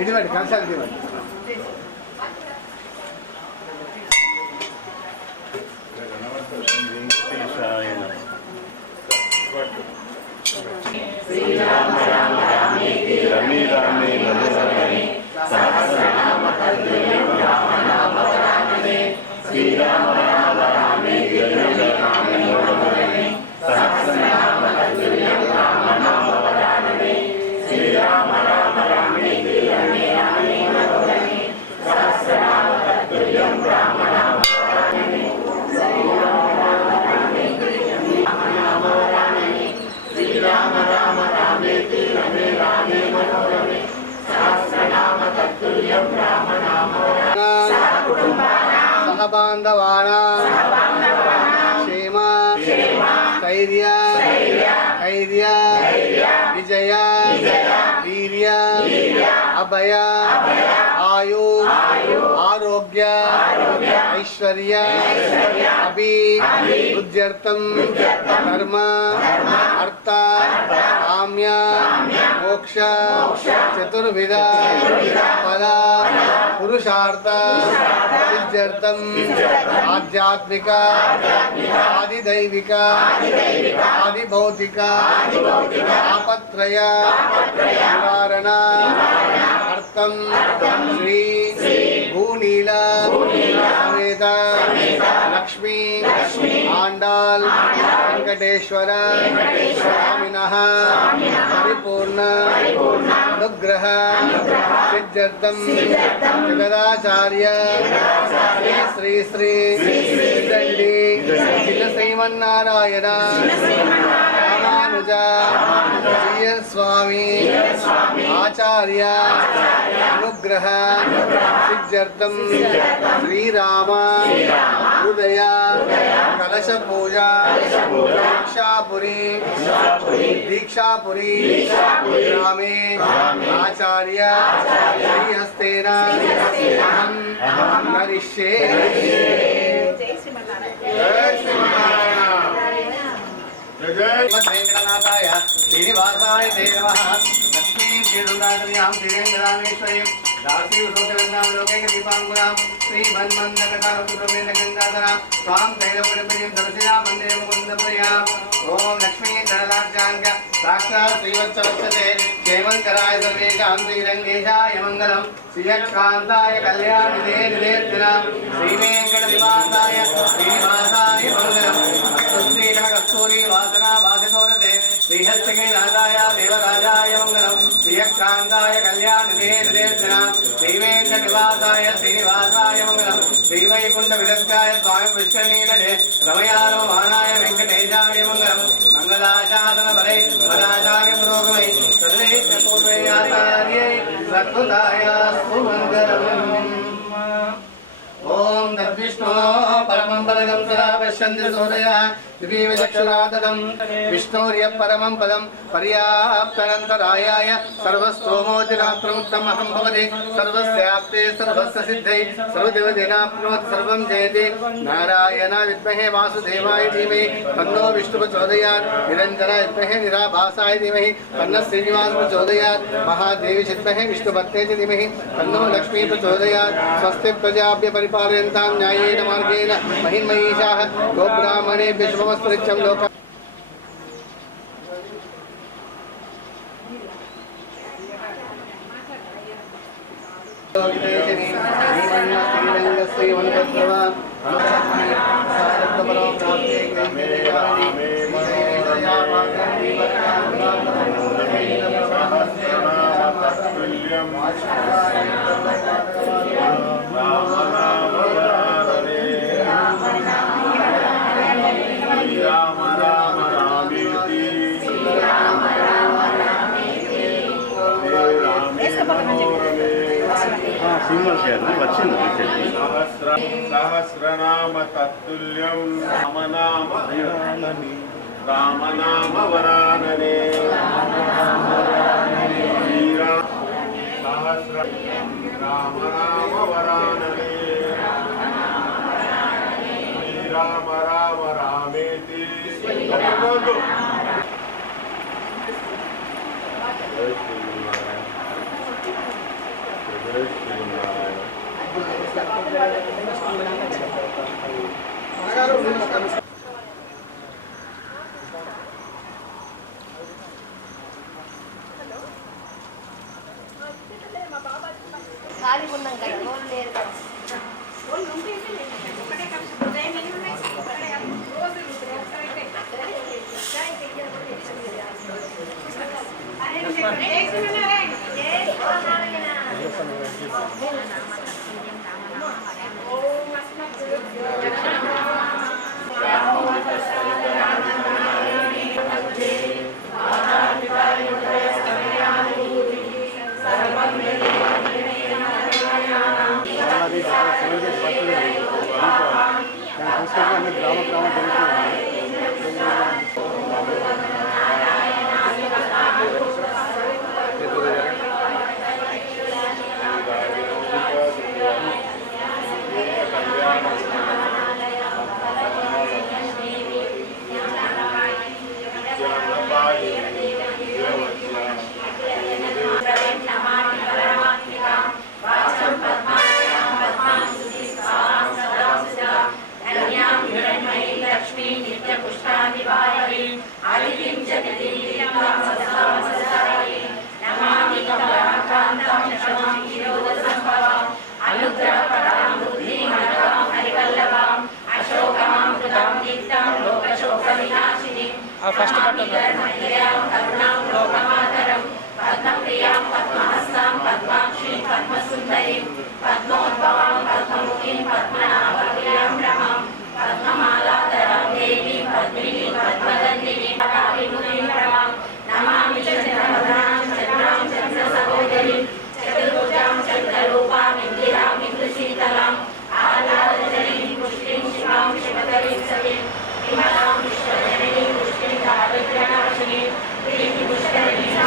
ఇటువంటి కలిసాలి శ్రీరామ రామ రామేతి రమే రామే రమే సహస్రనామ తత్తుల్యం రామ నామ వరాననే శ్రీరామ రామ రామేతి రమే రామే రమే సహస్రనామ తత్తుల్యం రామ నామ వరాననే శ్రీరామ రామ రామేతి రమే రామే రమే సహస్రనామ తత్తుల్యం రామ నామ వరాననే శ్రీరామ రామ రామేతి రమే రామే మనోరమే సహస్రనామ తత్తుల్యం రామ నామ సహబాంధవానాం క్షేమ స్థైర్య ధైర్య విజయ వీర్య అభయ ఆయు ఆరోగ్య ఐశ్వర్య అభివృద్ధ్యర్థం ధర్మ అర్థ కామ్య మోక్ష చతుర్విధ ఫల పురుషార్థ సిద్ధ్యర్థం ఆధ్యాత్మిక ఆదిదైవిక ఆదిభౌతిక ఆపత్రయ నివారణ అర్థం శ్రీ భూనీల సమేత లక్ష్మీ ఆండాల్ వెంకటేశ్వర స్వామినః పరిపూర్ణ అనుగ్రహ సిద్ధ్యర్థం జగదాచార్య శ్రీ శ్రీ దండి చిన్న శ్రీమన్నారాయణ రామానుజ స్వామి ఆచార్య అనుగ్రహ సిద్ధ్యర్థం శ్రీరామ హృదయ కలశ పూజ దీక్షాపురి గ్రామే ఆచార్య శ్రీహస్తేన అహం కరిష్యే. వెంకటనాథాయ శ్రీనివాసాయ తే నమః. లక్ష్మీం క్షీరుదాగ్ర్యాం శ్రీరంగరామేశ్వరీం దాసీవలోకే దీపాంగురాం శ్రీమన్మందకటారపురమేణ గంగాధరా స్వాం తైలపురప్రియం దర్శినా మందిర ముకుందప్రియాం. ఓం లక్ష్మీ గణలాక్షాంగ సాక్షాత్ శ్రీవత్సవత్సతే క్షేమంకరాయ సర్వేషాం శ్రీరంగేశాయ మంగళం శ్రీయకాంతాయ కళ్యాణిదే నిదేర్జనాం శ్రీవేంకట నివాసాయ శ్రీనివాసాయ మంగళం. కస్తూరి వాసనా వాసితోరతే శ్రీహస్తకైలాసాయ దేవరాజాయ మంగళం శ్రీయకాంతాయ కళ్యాణిదే నిదేర్జనాం శ్రీవేంకట నివాసాయ శ్రీనివాసాయ మంగళం శ్రీవైకుంఠ విరక్తాయ స్వామి పుష్కరణీలే రమయారో వానాయ వెంకటేశాయ మంగళం మంగళాశాసన వరై వరాచార్య పురోగమై సర్వైర్యై సద్భుతాయాస్తు మంగళం. ఓం తద్విష్ణో పరమం పదం సదా పశ్యంతి సోదయ దివ్యచక్షురాదం విష్ణోర్య పరమం పదం పర్యాప్తనంతరాయాయ సర్వస్తోమోతిరాత్రముత్తమహం భవతి సర్వస్యాప్తే సర్వస్య సిద్ధై సర్వదేవదేనాప్నోత్ సర్వం జయతి. నారాయణ విద్మహే వాసుదేవాయ ధీమహి తన్నో విష్ణు ప్రచోదయాత్. నిరంజన విద్మహే నిరాభాసాయ ధీమహి తన్నో శ్రీనివాస ప్రచోదయాత్. మహాదేవి విద్మహే విష్ణుపత్నే చ ధీమహి తన్నో లక్ష్మీ ప్రచోదయాత్. స్వస్తి ప్రజాభ్య పరిపాలయంతాం న్యాయేన మార్గేణ మహిన్మయీషాః గోబ్రాహ్మణేభ్యః శుభమస్తు నిత్యం లోక. సహస్రనామ తత్తుల్యం రామనామ రామనామ వరాననే శ్రీరామ సహస్ర రామనామ వరాననే శ్రీరామ రామ రామేతి ఖాళీ ఉన్నాం కదా రోజు లేదు కదా first button Vimalam Vishwajanini Pushtin Dharajana Vashini Priti Pushkari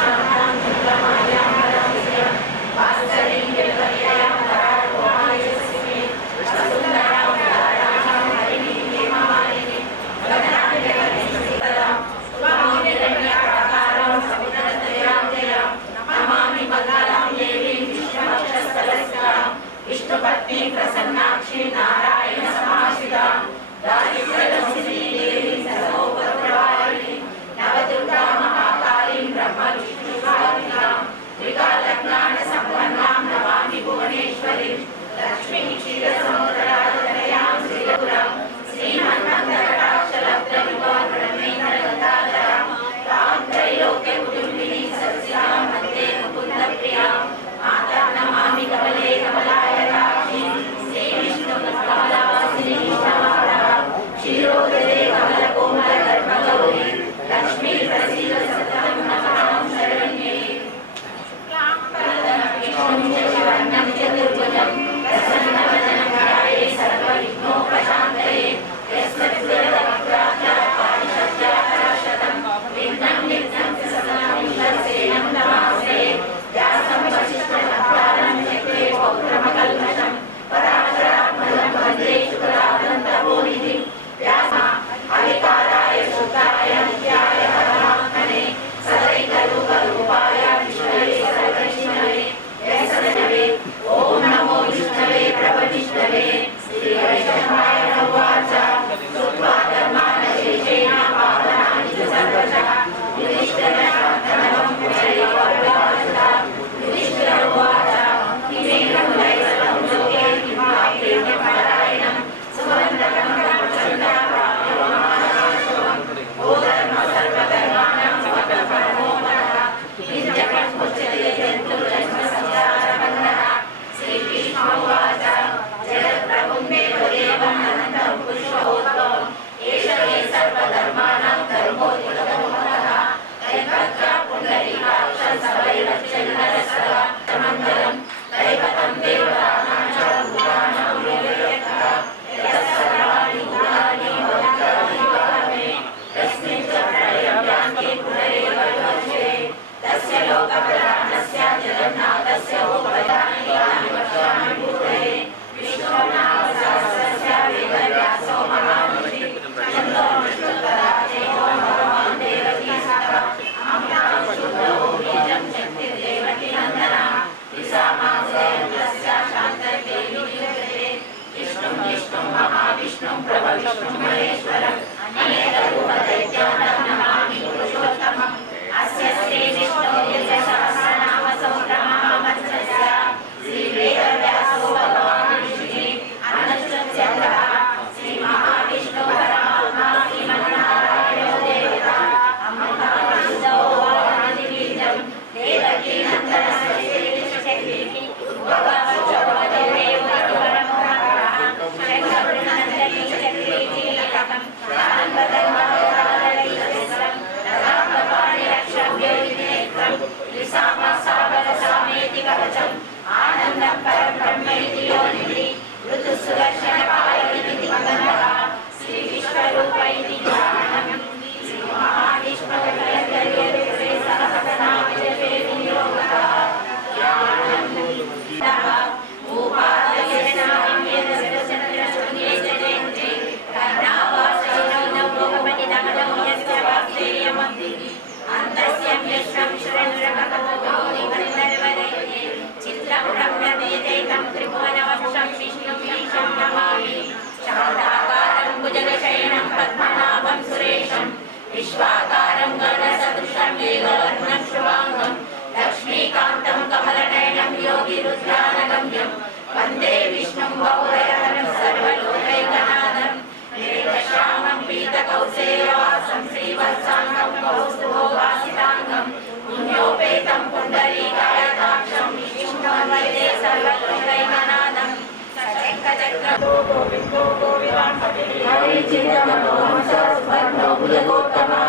विश्वाकारं गणसदृशं मेघवर्णं शुभांगं लक्ष्मीकान्तं कमलनयनं योगिरुद्रानगम्यं वन्दे विष्णुं गौरहरं सर्वलोकैकनाथं मेघश्यामं पीतकौसेयवासं श्रीवत्साङ्गं कौस्तुभोभासिताङ्गं पुण्योपेतं पुण्डरीकायताक्षं विष्णुं वन्दे सर्वलोकैकनाथं सचक्रचक्रो गोविन्दो गोविदाम्बते हरे चिन्मनो सुवर्णो भुजगोत्तमा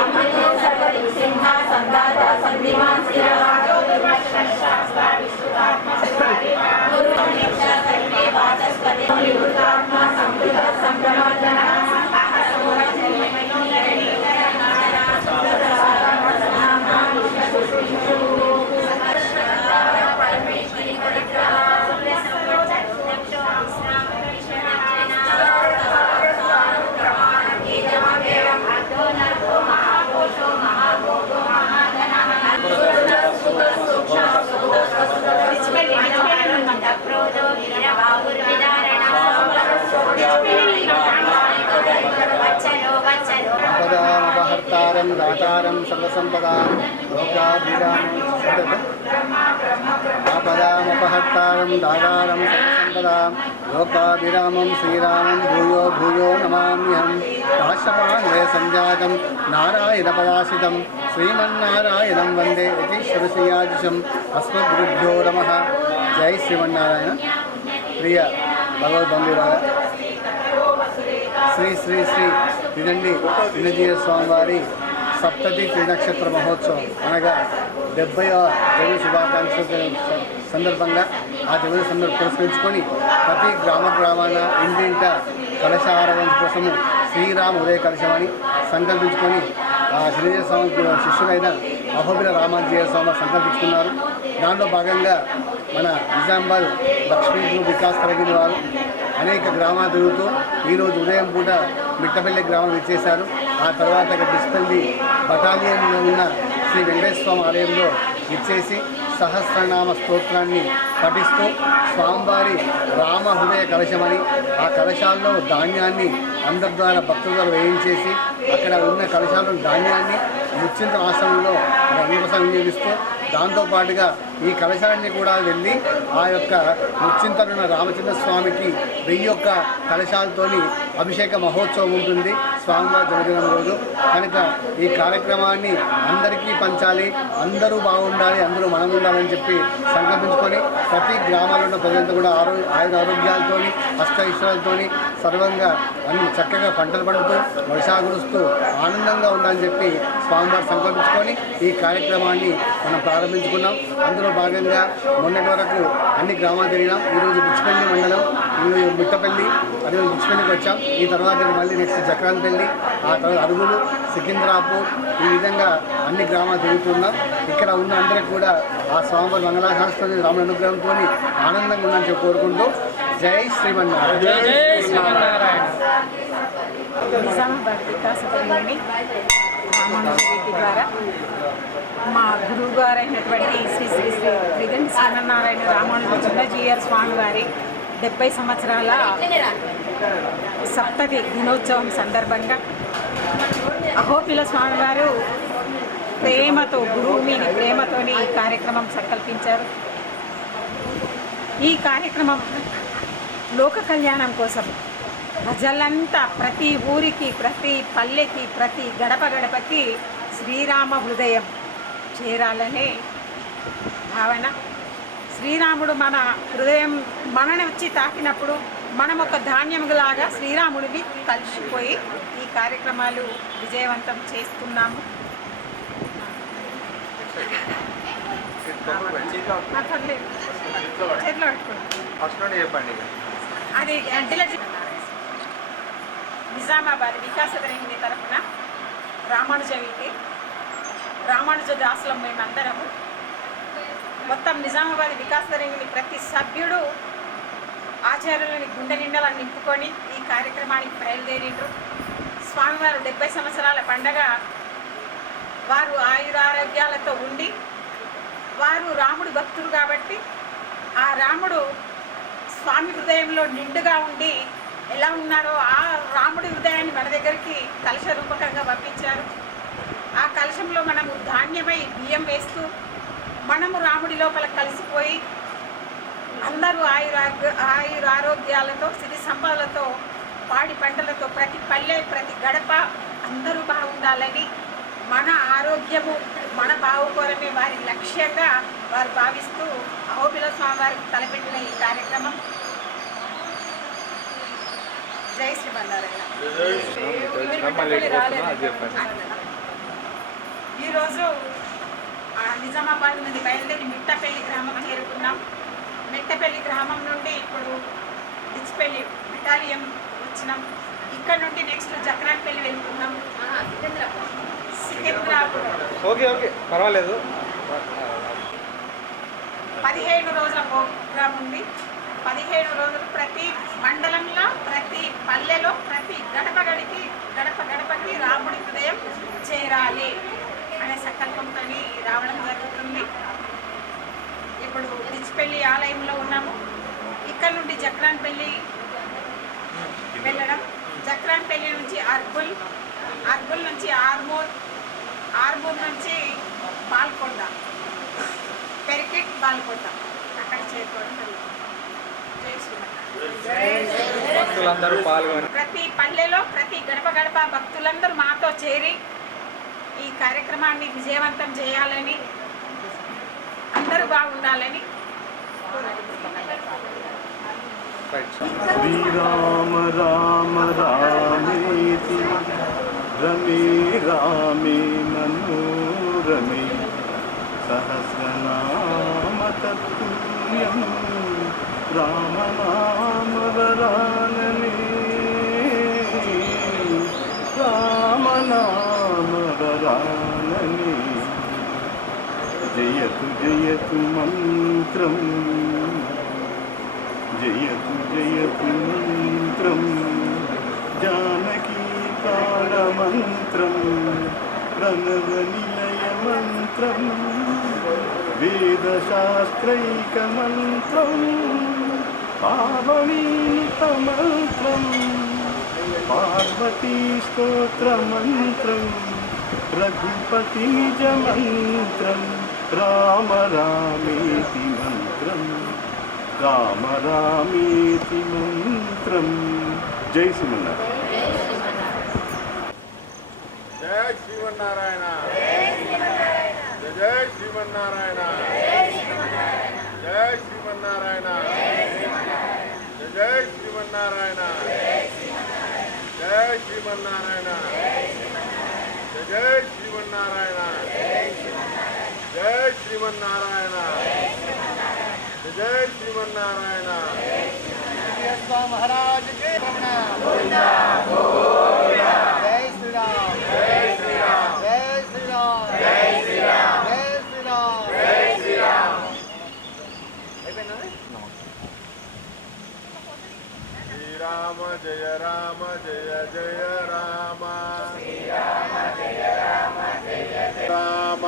अमृतो सर्वदिक्सिंहा सन्दाता सन्धिमान् शिरः गुरुनिक्षा सर्वे वाचस्पति निवृत्तात्मा संवृतः संभ्रमार्जनः आपदामपहर्तारं दातारं सर्वसम्पदां लोकाभिरामं श्रीरामं भूयो भूयो नमाम्यहं काश्यपान्वय संजातं नारायणपदाश्रितं श्रीमन्नारायणं वन्दे इति शिवश्रियाजुषम् अस्मद्गुरुभ्यो नमः। जय श्रीमन्नारायण। प्रिय भगवद्बंधुराय శ్రీ శ్రీ శ్రీ తినండి వినజీయ స్వామివారి సప్తతి త్రినక్షత్ర మహోత్సవం అనగా 70వ జన్మ శుభాకాంక్షల సందర్భంగా ఆ జన్మ సందర్భం పురస్కరించుకొని ప్రతి గ్రామాన ఇంటింట కలశారాధన కోసము శ్రీరామ ఉదయ కలశమని సంకల్పించుకొని ఆ శ్రీజయ స్వామి శిష్యులైన అహోబిల రామాంజీయ స్వామి సంకల్పించుకున్నారు. దానిలో భాగంగా మన నిజామాబాద్ లక్ష్మీ వికాస్ తరగిన వారు అనేక గ్రామాలు తిరుగుతూ ఈరోజు ఉదయం పూట మిట్టపల్లి గ్రామం ఇచ్చేశారు. ఆ తర్వాత డిస్పల్లి బటాలియన్లో ఉన్న శ్రీ వెంకటేశ్వర స్వామి ఆలయంలో ఇచ్చేసి సహస్రనామ స్తోత్రాన్ని పఠిస్తూ స్వామివారి రామ హృదయ కలశమని ఆ కలశాల్లో ధాన్యాన్ని అందరి ద్వారా భక్తుల ద్వారా వేయించేసి అక్కడ ఉన్న కలశాల్లో ధాన్యాన్ని ముచ్చింత ఆశ్రమంలో అందుకోసం వినియోగిస్తూ దాంతోపాటుగా ఈ కలశాన్ని కూడా వెళ్ళి ఆ యొక్క ముచ్చింతలున్న రామచంద్ర స్వామికి 1000 కలశాలతోని అభిషేక మహోత్సవం ఉంటుంది స్వామివారి జన్మదినం రోజు. కనుక ఈ కార్యక్రమాన్ని అందరికీ పంచాలి, అందరూ బాగుండాలి, అందరూ మనం ఉండాలని చెప్పి సంకల్పించుకొని ప్రతి గ్రామాల్లో ఉన్న ప్రజలంతా కూడా ఆరోగ్యాలతో అష్టైశ్వర్యాలతో సర్వంగా అన్ని చక్కగా పంటలు పండుతూ వర్షాలు కురుస్తూ ఆనందంగా ఉండాలని చెప్పి స్వామివారు సంకల్పించుకొని ఈ కార్యక్రమాన్ని మనం ప్రారంభించుకున్నాం. అందులో భాగంగా మొన్నటి వరకు అన్ని గ్రామాలు తిరిగినాం. ఈరోజు బిచ్చిపల్లి మండలం, ఈరోజు మిట్టపల్లి, అదే బిచ్చిపల్లికి వచ్చాం. ఈ తర్వాత మళ్ళీ నెక్స్ట్ జక్రాన్పల్లి, ఆ తర్వాత అరుగులు, సికింద్రాపూర్, ఈ విధంగా అన్ని గ్రామాలు తిరుగుతున్నాం. ఇక్కడ ఉన్న అందరికీ కూడా ఆ స్వామివారి మంగళాశాస్త్రం రాముని అనుగ్రహంతో ఆనందంగా ఉందని చెప్పి కోరుకుంటూ జై శ్రీమన్నారాయణ. జై శ్రీమన్నారాయణ. నిజామాబాద్ వికాస్ తరగిని రామానుజరెడ్డి ద్వారా మా గురువు గారైనటువంటి శ్రీ శ్రీ శ్రీ త్రిదండి శ్రీమన్నారాయణ రామానుజ చిన్నజీయర్ స్వామి వారి 70 సంవత్సరాల సప్తతి దినోత్సవం సందర్భంగా అహోబిల స్వామివారు ప్రేమతో గురువు మీద ప్రేమతోని ఈ కార్యక్రమం సంకల్పించారు. ఈ కార్యక్రమం లోక కళ్యాణం కోసం ప్రజలంతా ప్రతి ఊరికి, ప్రతి పల్లెకి, ప్రతి గడప గడపకి శ్రీరామ హృదయం చేరాలనే భావన. శ్రీరాముడు మన హృదయం మనని వచ్చి తాకినప్పుడు మనం ఒక ధాన్యములాగా శ్రీరాముడిని కలిసిపోయి ఈ కార్యక్రమాలు విజయవంతం చేస్తున్నాము. అది నిజామాబాద్ వికాస తరంగిణి తరఫున రామానుజ వీటి రామానుజ దాసులం మేమందరము మొత్తం నిజామాబాద్ వికాస తరంగిణి ప్రతి సభ్యుడు ఆచార్యులని గుండె నిండలను నింపుకొని ఈ కార్యక్రమానికి బయలుదేరిండ్రు. స్వామివారు 70 సంవత్సరాల పండగ వారు ఆయురారోగ్యాలతో ఉండి వారు రాముడు భక్తుడు కాబట్టి ఆ రాముడు స్వామి హృదయంలో నిండుగా ఉండి ఎలా ఉన్నారో ఆ రాముడి హృదయాన్ని మన దగ్గరికి కలశ రూపకంగా పంపించారు. ఆ కలశంలో మనము ధాన్యమై బియ్యం వేస్తూ మనము రాముడి లోపల కలిసిపోయి అందరూ ఆయురారోగ్యాలతో సిరి సంపదలతో పాడి పంటలతో ప్రతి పల్లె ప్రతి గడప అందరూ బాగుండాలని మన ఆరోగ్యము మన బాగుకోవడమే వారి లక్ష్యంగా వారు భావిస్తూ అహోబిల స్వామివారికి తలపెట్టిన ఈ కార్యక్రమం జై శ్రీమన్నారాయణ. ఈరోజు నిజామాబాద్ నుండి బయలుదేరి మిట్టపల్లి గ్రామం చేరుకున్నాం. మిట్టపల్లి గ్రామం నుండి ఇప్పుడు డిచ్పల్లి బెటాలియం వచ్చినాం. ఇక్కడ నుండి నెక్స్ట్ జక్రాన్పల్లి వెళ్తున్నాం. సికింద్రాబాద్ పర్వాలేదు. 17 రోజుల ప్రోగ్రాం ఉంది. 17 రోజులు ప్రతి మండలంలో ప్రతి పల్లెలో ప్రతి గడపకి రాముడి హృదయం చేరాలి అనే సంకల్పంతో రావడం జరుగుతుంది. ఇప్పుడు డిచ్పల్లి ఆలయంలో ఉన్నాము. ఇక్కడ నుండి జక్రాన్పల్లి వెళ్ళడం, జక్రాన్పల్లి నుంచి అర్బుల్ నుంచి ఆర్మూర్ నుంచి బాల్కొండ, పెరికిట్ బాల్కొండ అక్కడ చేరుకోవడం జరుగుతుంది. ప్రతి పల్లెలో ప్రతి గడప భక్తులందరూ మాతో చేరి ఈ కార్యక్రమాన్ని విజయవంతం చేయాలని అందరూ బాగుండాలని శ్రీరామ రామ రామేతి రమే రామే మనోరమే సహస్రనామ తత్తుల్యం రామనామ వరాననే రామనామ వరాననే జయతు జయతు మంత్రం జయతు జయతు మంత్రం జానకీ ప్రాణమంత్రం ప్రణవనిలయ మంత్రం వేదశాస్త్రైకమంత్రం పావనీతమంత్రం పార్వతీ స్తోత్రమంత్రం రఘుపతి నిజమంత్రం రామ రామేతి మంత్రం రామ రామేతి మంత్రం. జై శ్రీమన్నారాయణ. జై శ్రీమన్నారాయణ. జై శ్రీమన్నారాయణ. జై శ్రీమన్నారాయణ. జై శ్రీమన్నారాయణ. జై శ్రీమన్నారాయణ. జై శ్రీమన్నారాయణ. జై శ్రీమన్నారాయణ. జై శ్రీమన్నారాయణ. महाराज के रमणा जय श्री राम जय श्री राम जय श्री राम जय श्री राम जय श्री राम जय श्री राम. శ్రీరామ జయ రామ జయ జయ రామ శ్రీరామ జయ రామ జయ జయ రామ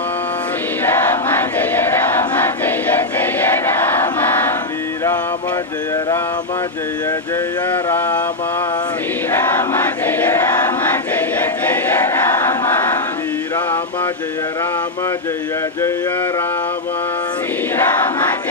శ్రీరామ జయ రామ జయ జయ రామ శ్రీరామ జయ రామ జయ జయ రామ శ్రీరామ జయ రామ జయ జయ రామ శ్రీరామ జయ రామ జయ జయ రామ శ్రీరామ